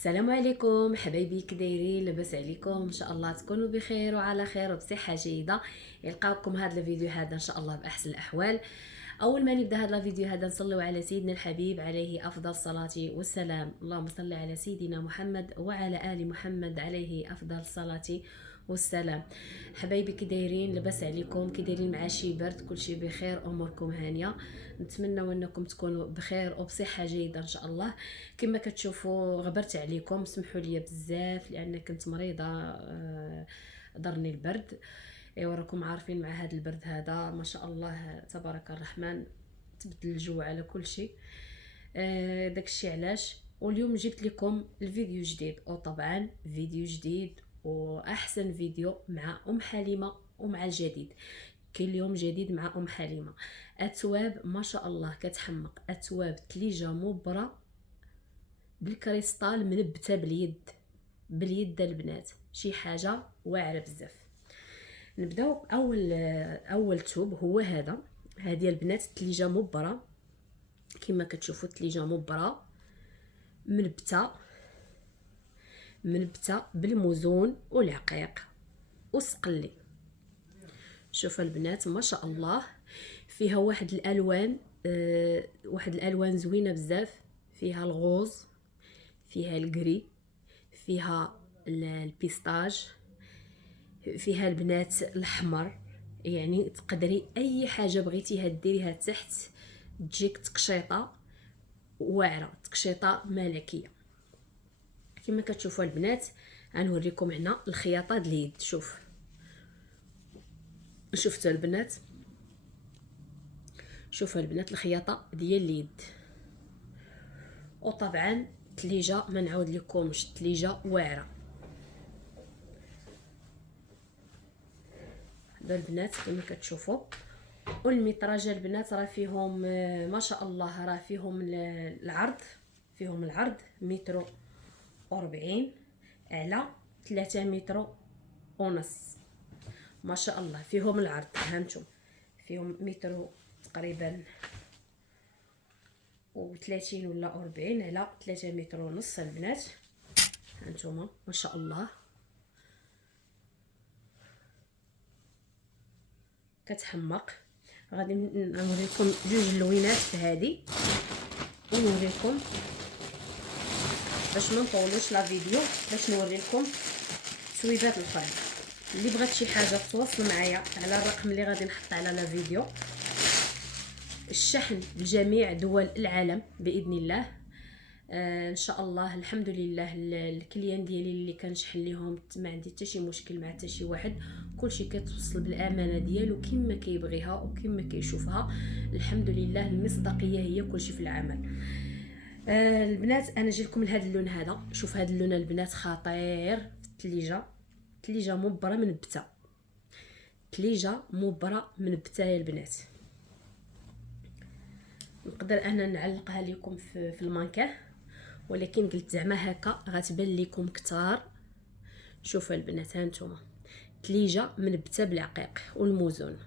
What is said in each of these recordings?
السلام عليكم حبايبي، كي دايرين؟ لاباس عليكم؟ ان شاء الله تكونوا بخير وعلى خير وبصحه جيده. يلقاكم هذا الفيديو هذا ان شاء الله باحسن الاحوال. اول ما نبدا هذا الفيديو هذا نصلوا على سيدنا الحبيب عليه افضل الصلاه والسلام. اللهم صل على سيدنا محمد وعلى ال محمد عليه افضل الصلاه والسلام. حبايبي كي دايرين؟ لاباس عليكم؟ كي دايرين مع شي برد؟ كلشي بخير، اموركم هانيه. نتمنى انكم تكونوا بخير وبصحه جيده ان شاء الله. كما كتشوفوا غبرت عليكم، سمحوا لي بزاف لان كنت مريضه. ضرني البرد. ايوا راكم عارفين مع هذا البرد هذا ما شاء الله تبارك الرحمن تبدل الجو على كل شيء. داكشي علاش واليوم جبت لكم الفيديو جديد، وطبعا فيديو جديد واحسن فيديو مع ام حليمه ومع الجديد. كل يوم جديد مع ام حليمه. اتواب ما شاء الله كتحمق، اتواب تليجه مبره بالكريستال منبته باليد البنات، شي حاجه واعره بزاف. نبداو اول توب هو هذا البنات التليجه مبره. كما كتشوفوا التليجه مبره منبته بالموزون والعقيق والسقلي. شوف البنات ما شاء الله فيها واحد الالوان زوينه بزاف. فيها الغوز، فيها الكري، فيها البيستاج، فيها البنات الاحمر. يعني تقدري اي حاجه بغيتيها ديريها تحت تجيك تقشيطه واعره، تقشيطه ملكيه. كما كتشوفوا البنات غنوريكم هنا الخياطه ديال اليد. شفتوا البنات؟ شوفوا البنات الخياطه ديال اليد. وطبعا التليجه ما نعاود لكمش، التليجه واعره. هذا البنات كما كتشوفوا. والميطراج البنات راه فيهم ما شاء الله، راه فيهم العرض متر و40 على 3 متر ونص. ما شاء الله فيهم العرض، هانتم فيهم متر تقريبا و30 ولا 40 على 3 متر ونص البنات. هانتوما ما شاء الله كتحمق. غادي نوريكم جوج اللوينات في هذه، ونوريكم باش ما نطولوش لا فيديو، باش نوريكم التويبات الاخرى. اللي بغات شي حاجه تواصل معايا على الرقم اللي غادي نحط على لا فيديو. الشحن لجميع دول العالم باذن الله. ان شاء الله الحمد لله. الكليان ديالي اللي كنشحن ليهم ما عندي حتى شي مشكل مع حتى شي واحد، كلشي كتوصل بالامانه ديالو كما كيبغيها وكما كيشوفها. الحمد لله المصداقيه هي كلشي في العمل. البنات انا جاي لكم لهذا اللون هذا. شوف هذا اللون البنات خطير في التليجه مبره منبته. تليجه مبره منبته يا البنات. نقدر انا نعلقها لكم في المانكه، ولكن قلت زعما هكا غتبان لكم كتار. شوفوا البنات هانتوما تليجه منبته بالعقيق والموزون.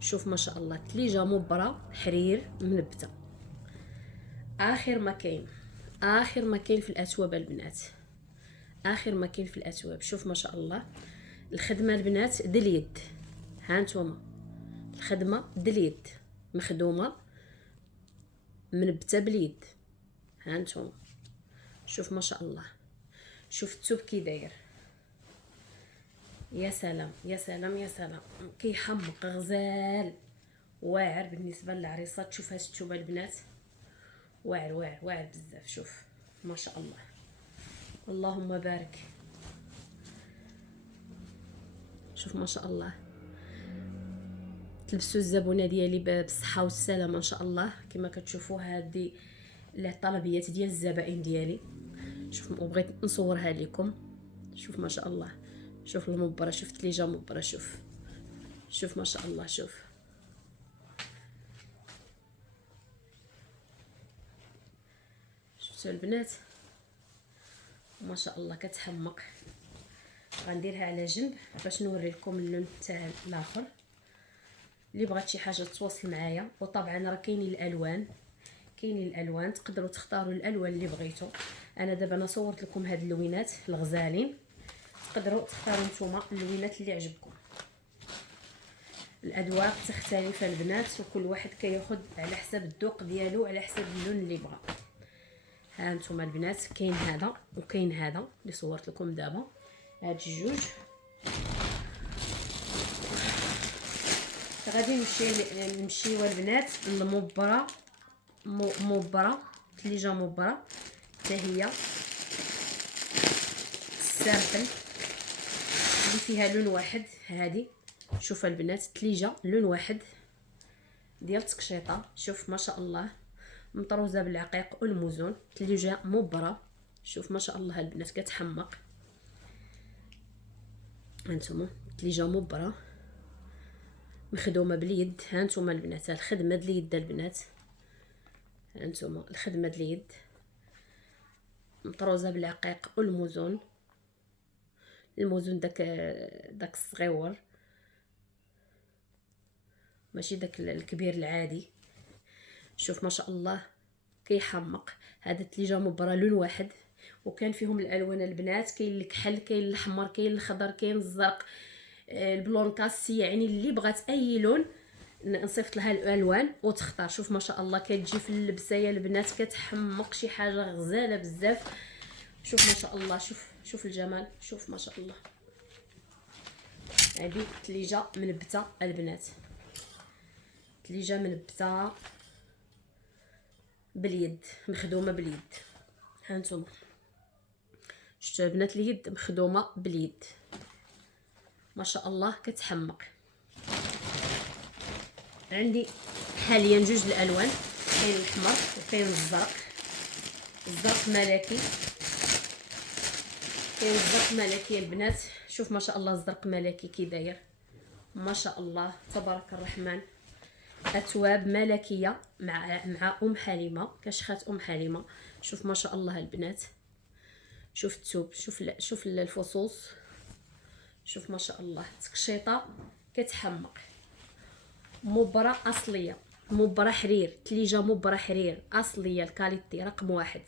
شوف ما شاء الله تليجه مبره حرير منبته. اخر ما كاين في الاتواب البنات، اخر ما كاين في الاتواب. شوف ما شاء الله الخدمه البنات ديال اليد. هانتوما الخدمه ديال اليد مخدومه منبته باليد. هانتوما شوف ما شاء الله. شوف الثوب كي داير. يا سلام يا سلام يا سلام، كيحمق غزال واعر بالنسبه للعريسات. شوف هاد الثوب البنات واعر واعر واعر بزاف. شوف ما شاء الله اللهم بارك. شوف ما شاء الله تلبسوا الزبونه ديالي بالصحه والسلامه ان شاء الله. كما كتشوفوا هذه الطلبيات ديال الزبائن ديالي. شوف وبغيت نصورها لكم. شوف ما شاء الله. شوف المبره، شوف تليجه مبره. شوف ما شاء الله. شوف شفتوا البنات ما شاء الله كتحمق. غنديرها على جنب باش نوري لكم اللون تاع الاخر. اللي بغات شي حاجه تواصل معايا. وطبعا راه كاينين الالوان، كاينين الالوان، تقدروا تختاروا الالوان اللي بغيتوا. انا دابا انا صورت لكم هاد اللوينات الغزالين، تقدروا تختاروا نتوما اللوينات اللي عجبكم. الاذواق تختلف البنات، وكل واحد كياخذ على حسب الذوق ديالو، على حسب اللون اللي بغا. ها انتم البنات، كاين هذا وكاين هذا اللي صورت لكم دابا، هاد الجوج. غادي نمشيو البنات للمبره، مبره ثليجه، مبره حتى هي السامبل اللي فيها لون واحد. هذه شوف البنات، ثليجه لون واحد ديال التقشيطه، شوف ما شاء الله، مطروزه بالعقيق والموزون، ثليجه مبره، شوف ما شاء الله البنات كتحمق. هانتوما ثليجه مبره مخدومه باليد. هانتوما البنات الخدمه ديال اليد البنات، هانتوما الخدمه ديال اليد مطروزه بالعقيق والموزون، الموزون داك الصغيور ماشي داك الكبير العادي. شوف ما شاء الله كيحمق. هذا الثليجه مبره لون واحد، وكان فيهم الالوان البنات، كاين الكحل، كاين الاحمر، كاين الخضر، كاين الزرق، البلونكاسي، يعني اللي بغات اي لون نصيفط لها الالوان وتختار. شوف ما شاء الله كتجي في اللبسه يا البنات كتحمق، شي حاجه غزاله بزاف. شوف ما شاء الله، شوف الجمال، شوف ما شاء الله. هذه ثليجه منبته البنات، ثليجه منبته باليد، مخدومه باليد. هانتوما شفتوا البنات اليد مخدومه باليد ما شاء الله كتحمق. عندي حاليا جوج الالوان، كاين الاحمر وكاين الزرق، الزرق ملكي، كاين الزرق ملكي البنات. شوف ما شاء الله الزرق ملكي كي داير، ما شاء الله تبارك الرحمن. اثواب ملكيه مع ام حليمه، كشخات ام حليمه. شوف ما شاء الله البنات، شوف الثوب، شوف الفصوص، شوف ما شاء الله تقشيطه كتحمق. مبره اصليه، مبره حرير، ثليجه مبره حرير اصليه، الكاليتي رقم واحد،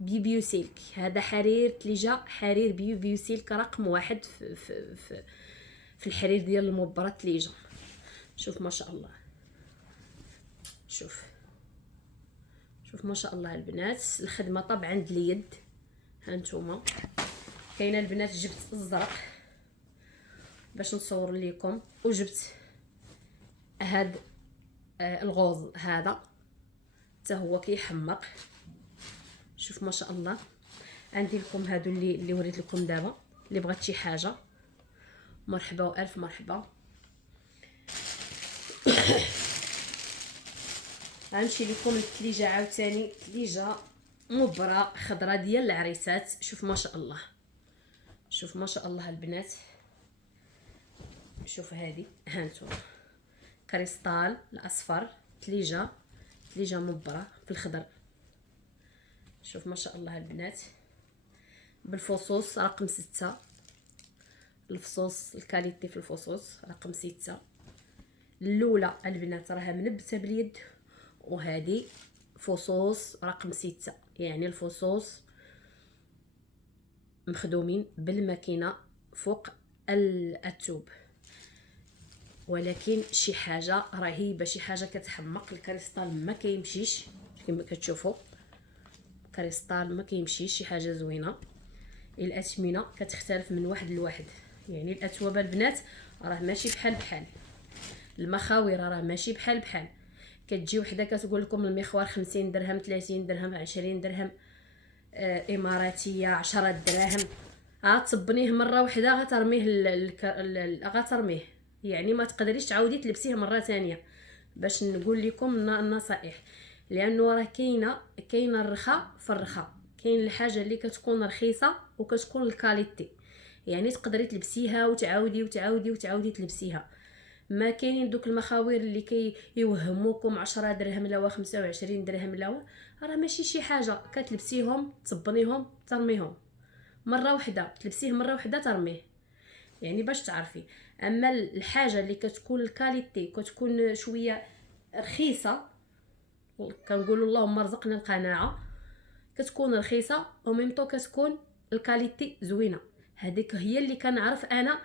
بيو سيلك. هذا حرير ثليجه حرير بيو سيلك رقم واحد في الحرير ديال المبره ثليجه. شوف ما شاء الله، شوف ما شاء الله البنات. الخدمه طبعا اليد. هانتوما كاينه البنات، جبت الزرق باش نصور لكم، وجبت هاد الغوز هذا حتى هو كيحمق. شوف ما شاء الله. عندي لكم هادو اللي وريت لكم دابا، اللي بغات شي حاجه مرحبا والف مرحبا. غنمشي لكم الثليجه عاوتاني، ثليجه مبره خضراء ديال العريسات. شوف ما شاء الله، شوف ما شاء الله البنات. شوف هذه، هانتوما كريستال الاصفر، ثليجه مبره في الخضر. شوف ما شاء الله البنات، بالفصوص رقم 6، الفصوص الكاليتي في الفصوص رقم 6. الاولى البنات راها منبته باليد، وهذه فصوص رقم 6، يعني الفصوص مخدومين بالماكينه فوق الثوب، ولكن شي حاجه رهيبه، شي حاجه كتحمق. الكريستال ما كيمشيش كما كتشوفوا، الكريستال ما كيمشيش، شي حاجه زوينه. الاثمنه كتختلف من واحد لواحد، يعني الاثواب البنات راه ماشي بحال، المخاوير راه ماشي بحال. كتجي وحده كتقول لكم المخوار 50 درهم، 30 درهم، 20 درهم اماراتيه، 10 دراهم. غتبنيه مره واحده غترميه غترميه، يعني ما تقدريش تعاودي تلبسيه مره ثانيه. باش نقول لكم النصائح، لانه راه كاينه الرخا في الرخا، كاين الحاجه اللي كتكون رخيصه وكتكون الكاليتي، يعني تقدري تلبسيها وتعاودي تلبسيها. ما كاينين دوك المخاوير اللي كيوهموكم 10 درهم لا 25 درهم لا، راه ماشي شي حاجه، كتلبسيهم تصبنيهم ترميهم مره واحده، تلبسيه مره واحده ترميه، يعني باش تعرفي. اما الحاجه اللي كتكون الكاليتي كتكون شويه رخيصه كنقولوا اللهم رزقنا القناعه، كتكون رخيصه وميمطو كتكون الكاليتي زوينه. هذيك هي اللي كنعرف انا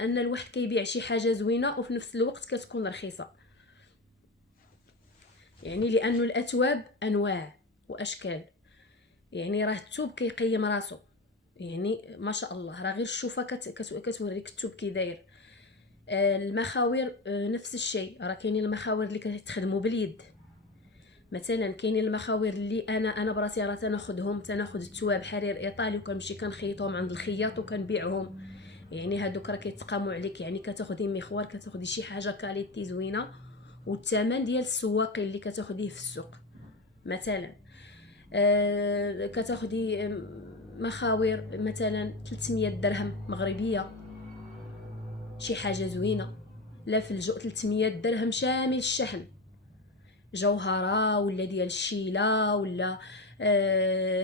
ان الواحد كيبيع شي حاجه زوينه وفي نفس الوقت كتكون رخيصه. يعني لانه الاثواب انواع واشكال، يعني راه الثوب كيقيم راسو. يعني ما شاء الله راه غير الشوفه كتوريك الثوب كي داير. المخاوير نفس الشيء، راه كاينين المخاوير اللي كتخدموا باليد. مثلا كاينين المخاوير اللي انا براسي راه تناخذ الثواب حرير ايطالي وكنمشي كنخيطهم عند الخياط وكنبيعهم. يعني هادوك راه كيتقاموا عليك، يعني كتاخدي مخوار، كتاخدي شي حاجه كاليتي زوينه والثمن ديال السواقي اللي كتاخديه في السوق. مثلا كتاخدي مخاوير مثلا 300 درهم مغربيه، شي حاجه زوينه. لا في الجو 300 درهم شامل الشحن، جوهره ولا ديال الشيله ولا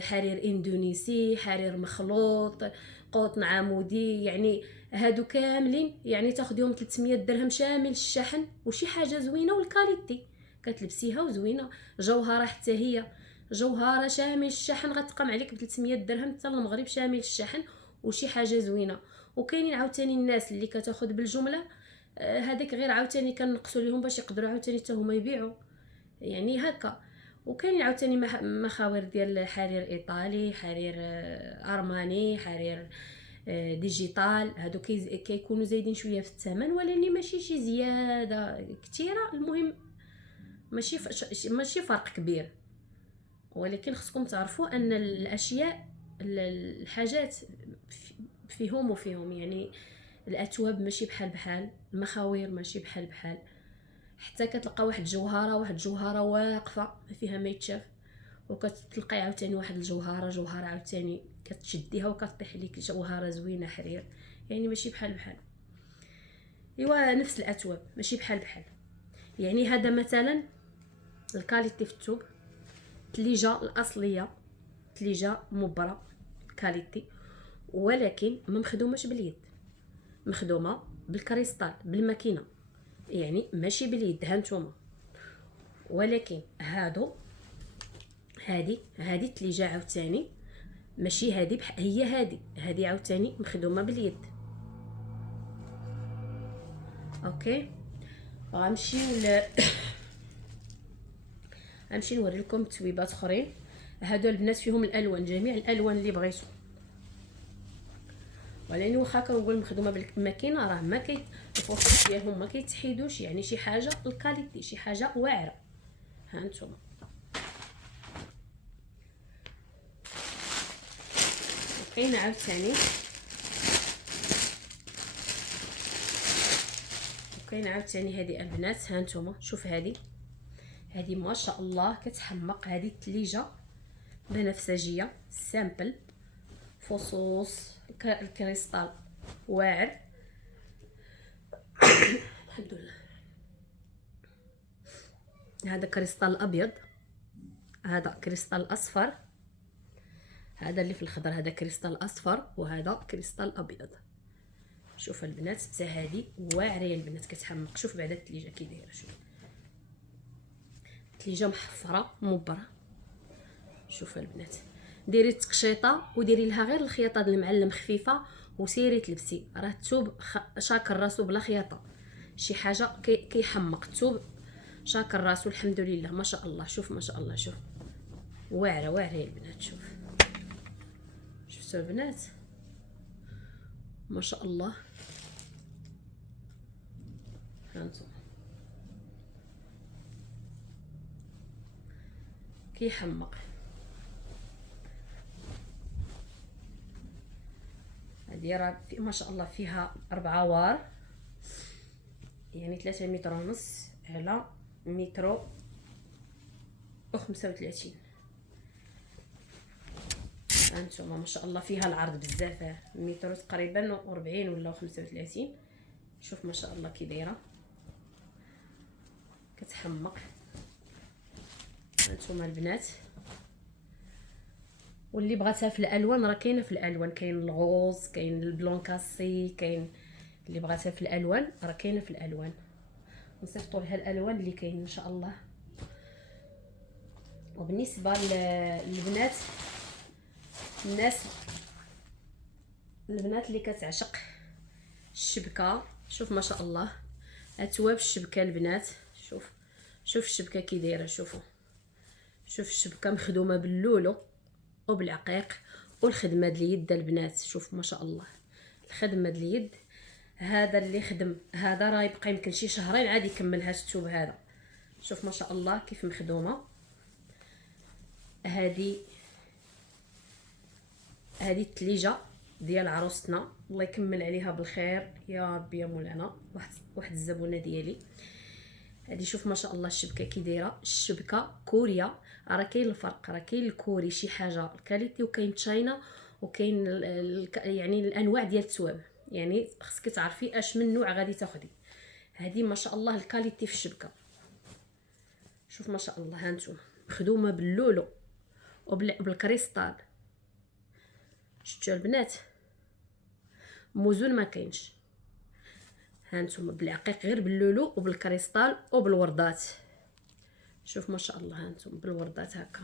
حرير اندونيسي، حرير مخلوط، قطن عمودي، يعني هادو كاملين يعني تاخديهم 300 درهم شامل الشحن وشي حاجه زوينه والكاليتي كتلبسيها وزوينه. جوهره حتى هي جوهره شامل الشحن غتقام عليك ب 300 درهم حتى المغرب شامل الشحن وشي حاجه زوينه. وكاينين عاوتاني الناس اللي كتاخد بالجمله، هذيك غير عاوتاني كنقصوا لهم باش يقدروا عاوتاني حتى هما يبيعوا، يعني هكا. وكاين عاوتاني مخاور ديال حرير ايطالي، حرير ارماني، حرير ديجيتال. هادو كيكونوا زايدين شويه في الثمن ولكن ماشي شي زياده كثيره. المهم ماشي فرق كبير، ولكن خصكم تعرفوا ان الاشياء الحاجات فيهم وفيهم. يعني الاثواب ماشي بحال المخاوير ماشي بحال. حتى كتلقى واحد الجوهره واقفه ما فيها ما يتشاف، وكتلقاي عاوتاني واحد جوهره عاوتاني كتشديها وكطيح ليك جوهره زوينه حرير. يعني ماشي بحال ايوا نفس الاثواب ماشي بحال. يعني هذا مثلا الكاليتي في الثوب، تليجه الاصليه، تليجه مبره كاليتي، ولكن ما مخدومش باليد، مخدومه بالكريستال بالماكينه، يعني ماشي باليد هانتوما. ولكن هادي التليجه عاوتاني ماشي هادي هي هادي عاوتاني مخدومه باليد. اوكي غنمشي نوري لكم تويبات اخرين. هادو البنات فيهم الالوان، جميع الالوان اللي بغيتو، ولكن واخا كنقول مخدومه بالماكينه راه ما الفوسط ديالهم ما كيتحيدوش، يعني شي حاجه الكاليتي، شي حاجه واعره. ها انتم كاينه عاوتاني هذه البنات. ها انتم شوف هذه ما شاء الله كتحمق. هذه التليجه بنفسجيه سامبل، فصوص الكريستال واعر الحمد لله. هذا كريستال ابيض، هذا كريستال اصفر، هذا اللي في الخضر هذا كريستال اصفر، وهذا كريستال ابيض. شوف البنات حتى هذه واعره البنات كتحمق. شوف بعدا التليجه كي دايره، شوف التليجه محفره مبره. شوف البنات ديري التقشيطه وديري لها غير الخياطه د المعلم خفيفه وسيري تلبسي، راه الثوب شاكر راسو بلا خياطه. شي حاجه كيحمق الثوب شاكر راسو الحمد لله ما شاء الله. شوف ما شاء الله، شوف واعره البنات. شفتوا البنات ما شاء الله. هانتم كيحمق. هذه راه ما شاء الله فيها 4 وار، يعني 3 متر ونص على متر و35. هانتوما ما شاء الله فيها العرض بزاف، متر تقريبا 40 ولا 35. شوف ما شاء الله كي دايره كتحمق. هانتوما البنات، واللي بغاتها في الالوان راه كاينه في الالوان، كاين الغوز، كاين البلون كاسي، كاين اللي بغاتها في الالوان راه كاينه في الالوان. نصيفطوا لها الالوان اللي كاين ان شاء الله. وبالنسبه للبنات، البنات اللي كتعشق الشبكه، شوف ما شاء الله اتواب الشبكه البنات. شوف الشبكه كي دايره، شوف الشبكه مخدومه باللولو وبالعقيق، والخدمه ديال اليد البنات. شوف ما شاء الله الخدمه ديال اليد. هذا اللي خدم هذا راه يبقى يمكن شي شهرين عاد يكمل هذا الثوب هذا. شوف ما شاء الله كيف مخدومه. هذه التليجه ديال عروستنا، الله يكمل عليها بالخير يا ربي يا مولانا. واحد الزبونه ديالي هذه. شوف ما شاء الله الشبكه كي دايره. الشبكه كوريا، راه كاين الفرق، راه كاين الكوري شي حاجه الكاليتي، وكاين تشاينا، وكاين يعني الانواع ديال الثواب. يعني خصك تعرفي اش من نوع غادي تاخدي. هذه ما شاء الله الكاليتي في الشبكه. شوف ما شاء الله هانتوما مخدومه باللولو وبالكريستال. شفتوا البنات موزون ما كاينش. هانتوما بالعقيق غير باللولو وبالكريستال وبالوردات. شوف ما شاء الله هانتوما بالوردات هكا.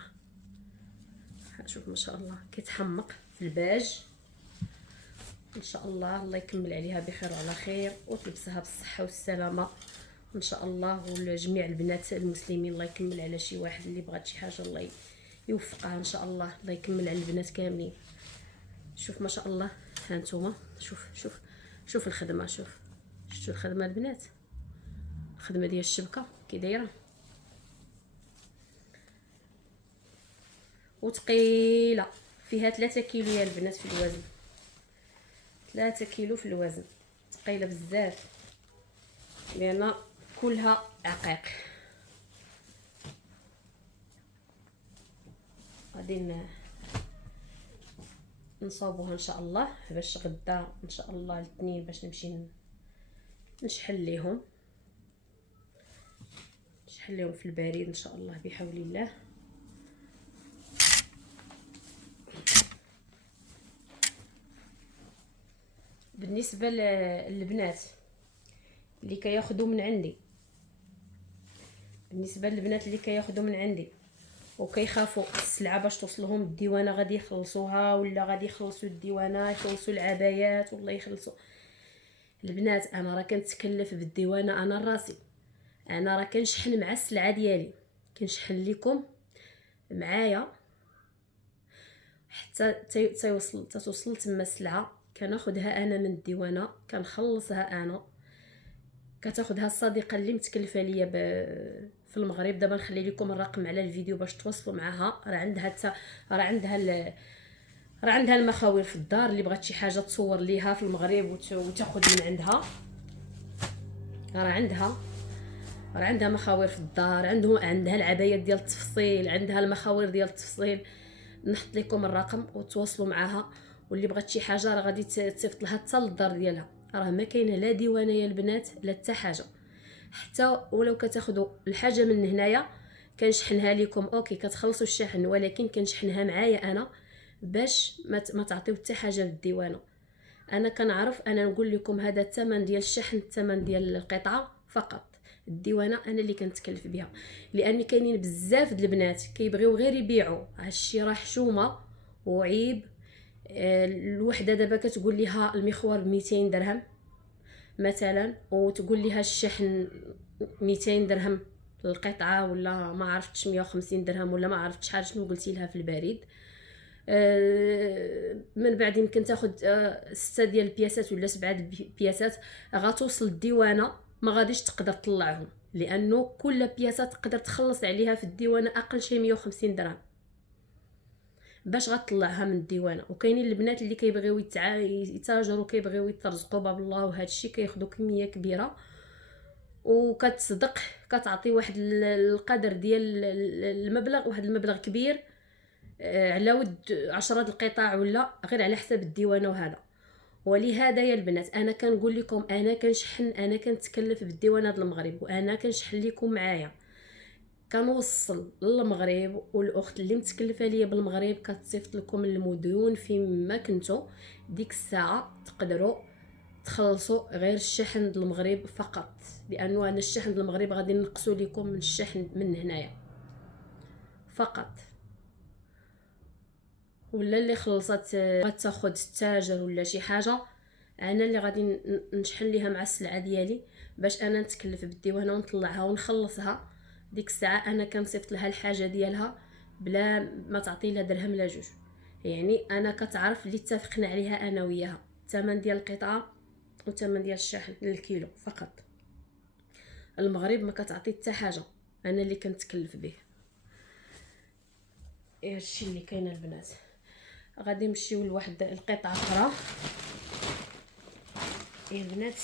شوف ما شاء الله كيتحمق في الباج. ان شاء الله يكمل عليها بخير وعلى خير، وتلبسها بالصحه والسلامه ان شاء الله. ولجميع البنات المسلمين الله يكمل على شي واحد اللي بغات شي حاجه، الله يوفقها ان شاء الله. الله يكمل على البنات كاملين. شوف ما شاء الله هانتوما. شوف الخدمه. شفتوا الخدمه البنات، الخدمه ديال الشبكه كي دايره وثقيله. فيها 3 كيلو يا البنات في الوزن، 3 كيلو في الوزن. ثقيله بزاف لان كلها عقيق. غادي نصاوبوها ان شاء الله باش غدا ان شاء الله الاثنين باش نمشي نشحل ليهم في البريد ان شاء الله بحول الله. بالنسبه للبنات اللي كياخذوا من عندي، وكيخافوا السلعه باش توصلهم الديوانه غادي يخلصوها، ولا غادي يخلصوا الديوانه، يخلصوا العبايات، والله يخلصوا. البنات انا راه كنتكلف بالديوانه، انا راسي انا راه كنشحن مع السلعه ديالي، كنشحن لكم معايا حتى توصل تما السلعه، كناخذها انا من الديوانه، كنخلصها انا، كتاخذها الصديقه اللي متكلفه ليا في المغرب. دابا نخلي لكم الرقم على الفيديو باش تواصلوا معها. راه عندها المخاوير في الدار، اللي بغات شي حاجه تصور ليها في المغرب وتاخذ من عندها. راه عندها مخاوير في الدار، عندها العبايات ديال التفصيل، عندها المخاوير ديال التفصيل. نحط لكم الرقم وتواصلوا معها، واللي بغات شي حاجه راه غادي تصيفط لها حتى للدار ديالها. راه ما كاينه لا ديوانه يا البنات لا حتى حاجه. حتى ولو كتاخذوا الحاجه من هنايا كنشحنها لكم، اوكي كتخلصوا الشحن، ولكن كنشحنها معايا انا باش ما تعطيو حتى حاجه بالديوانه. انا كنعرف، انا نقول لكم هذا الثمن ديال الشحن، الثمن ديال القطعه فقط. الديوانه انا اللي كنتكلف بها، لان كاينين بزاف د البنات كيبغيو غير يبيعوا. هادشي راه حشومه وعيب. الوحده دابا كتقول ليها المخور ب 200 درهم مثلا، وتقول ليها الشحن 200 درهم للقطعه، ولا ما عرفتش 150 درهم، ولا ما عرفتش شحال شنو قلتي لها في البريد. من بعد يمكن تاخذ 6 ديال البياسات ولا 7 البياسات، غتوصل الديوانه ما غاديش تقدر تطلعهم، لانه كل بياسه تقدر تخلص عليها في الديوانه اقل شيء 150 درهم باش غتطلعها من الديوانه. وكاينين البنات اللي كيبغيو يتاجروا، كيبغيو يترزقوا باب الله، وهذا الشيء كياخذوا كميه كبيره، وكتصدق كتعطي واحد القدر ديال المبلغ، واحد المبلغ كبير على ود 10 القطع، ولا غير على حساب الديوانه وهذا. ولهذا يا البنات انا كنقول لكم، انا كنشحن، انا كنتكلف بالديوانه د المغرب، وانا كنشحن لكم معايا، كنوصل للمغرب، والاخت اللي متكلفه ليا بالمغرب كتصيفط لكم المديون فين ما كنتو. ديك الساعه تقدروا تخلصوا غير الشحن د المغرب فقط، لانه انا الشحن د المغرب غادي نقصوا لكم من الشحن من هنايا. فقط. ولا اللي خلصت غتاخد التاجر ولا شي حاجه، انا اللي غادي نشحن ليها مع السلعه ديالي باش انا نتكلف بالديوانه ونطلعها ونخلصها. ديك الساعه انا كنصيفط لها الحاجه ديالها بلا ما تعطي لها درهم لا جوج. يعني انا كتعرف اللي اتفقنا عليها انا وياها، الثمن ديال القطعه وثمن ديال الشحن للكيلو فقط. المغرب ما كتعطي حتى حاجه، انا اللي كنتكلف به. هادشي اللي كاين البنات. غادي نمشيو لواحد القطعه اخرى يا البنات.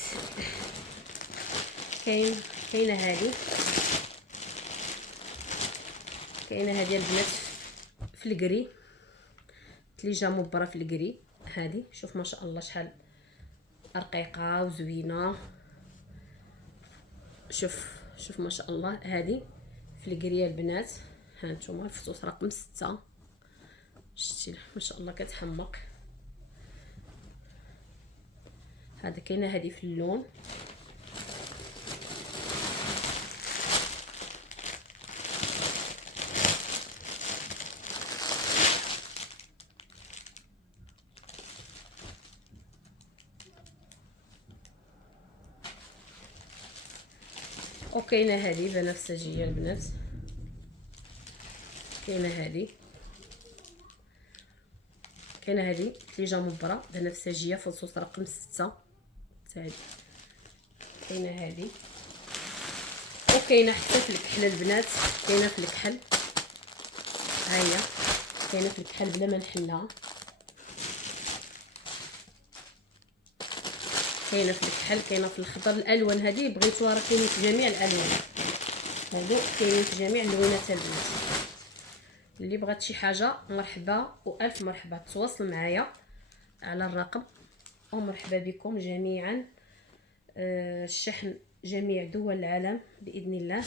كاينه هذه البنات في الكري، تليجه مبره في الكري. هذه شوف ما شاء الله شحال رقيقه وزوينه. شوف ما شاء الله. هذه في الكري البنات. ها نتوما الفصوص رقم 6. شتي ما شاء الله كتحمق. هذا كاينه هذه في اللون. وكاينه هذه بنفسجيه البنات. كاينه هذه تليجه مبره بنفسجيه فصوص رقم 6 تاعي. كاينه هذه وكاينه حتى في الكحل البنات. كاينه في الكحل، ها هي كاينه في الكحل بلا ما نحلها. كاينه في الكحل، كاينه في الخضر. الالوان هذه بغيتوها راه كاينين في جميع الالوان، هادو كاينين في جميع اللونات البنات. اللي بغات شي حاجه مرحبا والف مرحبا، تواصل معايا على الرقم. ومرحبا بكم جميعا. الشحن جميع دول العالم باذن الله.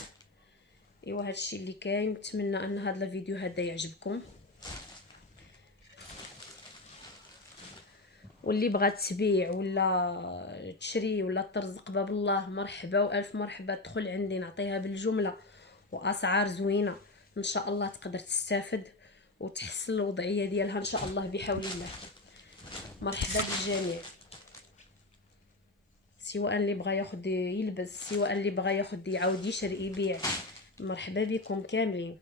ايوا هادشي اللي كاين. نتمنى ان هذا الفيديو هذا يعجبكم، واللي بغات تبيع ولا تشري ولا ترزق باب الله مرحبا والف مرحبا. تدخل عندي نعطيها بالجمله واسعار زوينه ان شاء الله، تقدر تستافد وتحسن الوضعيه ديالها ان شاء الله بحول الله. مرحبا بالجميع، سواء اللي بغى ياخذ يلبس، سواء اللي بغى ياخذ يعاود يشري يبيع. مرحبا بكم كاملين.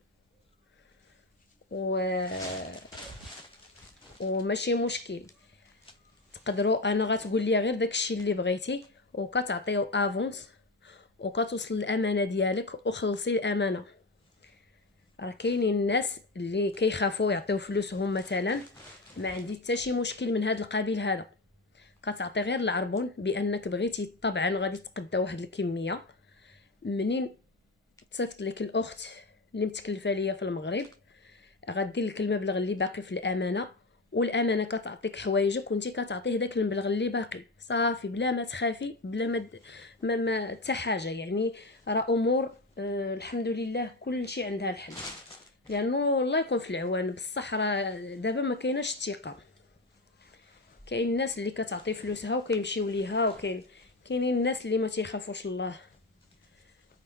وماشي مشكل، تقدروا انا غتقول لي غير داكشي اللي بغيتي وكتعطيو افونس وكتوصل الامانه ديالك وخلصي الامانه. راه كاينين الناس اللي كيخافوا يعطيو فلوسهم مثلا. ما عندي حتى شي مشكل من هذا القبيل هذا. كتعطي غير العربون بانك بغيتي. طبعا غادي تقدا واحد الكميه. منين تصيفط لك الاخت اللي متكلفه ليا في المغرب غدير لك المبلغ اللي باقي في الامانه، والامانه كتعطيك حوايجك وانت كتعطيه داك المبلغ اللي باقي صافي، بلا ما تخافي بلا ما حتى حاجه. يعني راه امور الحمد لله كل شيء عندها الحل. لانه الله يكون في العوان. بصح راه دابا ما كايناش الثقه. كاين الناس اللي كتعطي فلوسها وكيمشيو ليها، كاينين الناس اللي ما تيخافوش الله.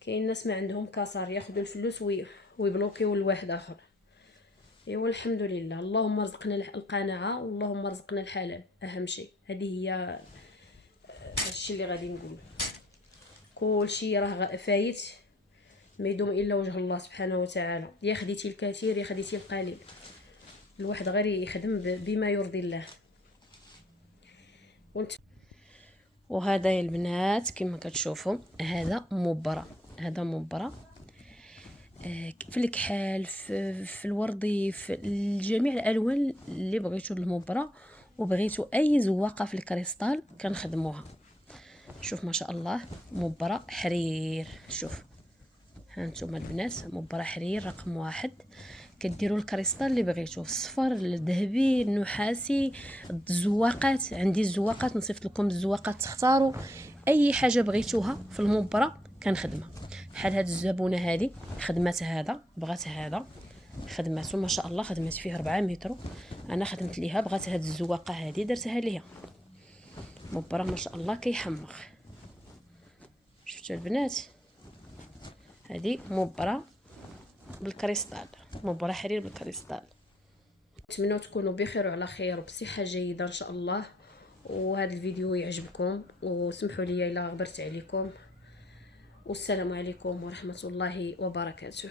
كاين ناس ما عندهم كسر ياخذوا الفلوس ويبلوكيو لواحد اخر. ايوا الحمد لله. اللهم رزقنا القناعه واللهم رزقنا الحلال، اهم شيء. هذه هي الشيء اللي غادي نقول. كل شيء راه فايت، ما يدوم الا وجه الله سبحانه وتعالى. يا خديتي الكثير يا خديتي القليل، الواحد غير يخدم بما يرضي الله. وهذا يا البنات كما كتشوفوا هذا مبرة. هذا مبرة في الكحال، في الوردي، في جميع الالوان اللي بغيتو المبرة وبغيتو اي زواقه في الكريستال كنخدموها. شوف ما شاء الله مبرة حرير. شوف ها انتم البنات، مبرة حرير رقم 1. كديروا الكريستال اللي بغيتوه، الصفر، الذهبي، النحاسي، الزواقات. عندي الزواقات نصيفط لكم الزواقات تختاروا اي حاجه بغيتوها في المبرة كنخدمها. بحال هاد الزبونه هذه خدمات هذا، بغات هذا خدماتو ما شاء الله، خدمت فيه 4 متر. انا خدمت ليها بغات هاد الزواقه هذه درتها ليها. مبرة ما شاء الله كيحمق. شفتوا البنات، هذه مبرة بالكريستال. مبرة حرير بالكريستال. نتمنى تكونوا بخير وعلى خير وبصحه جيده ان شاء الله، وهذا الفيديو يعجبكم، وسمحوا لي الا غبرت عليكم، والسلام عليكم ورحمه الله وبركاته.